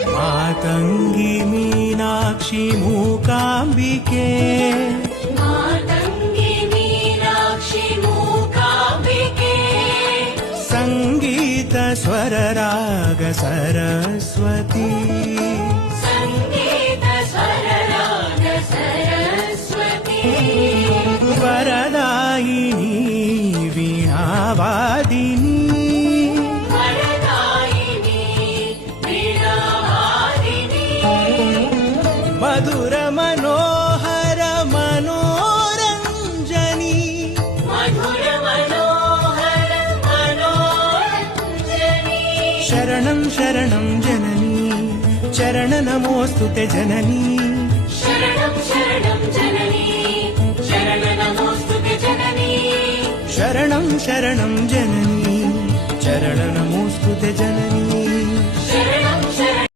मातंगी मीनाक्षी मूकांबिके मातंगी मीनाक्षी मूकांबिके संगीत स्वर राग सरस्वती संगीत स्वर राग सरस्वती वरदायिनी वीणावादिनी वरदायिनी वीणावादिनी मधुर मनोहर मनोरंजनी मधुर मनोहर मनोरंजनी शरणं शरणं जननी चरण नमोस्तुते जननी शरणं शरणं जननी शरण नमोस्तुते जननी शरणं शरणं जननी चरण नमोस्तुते जननी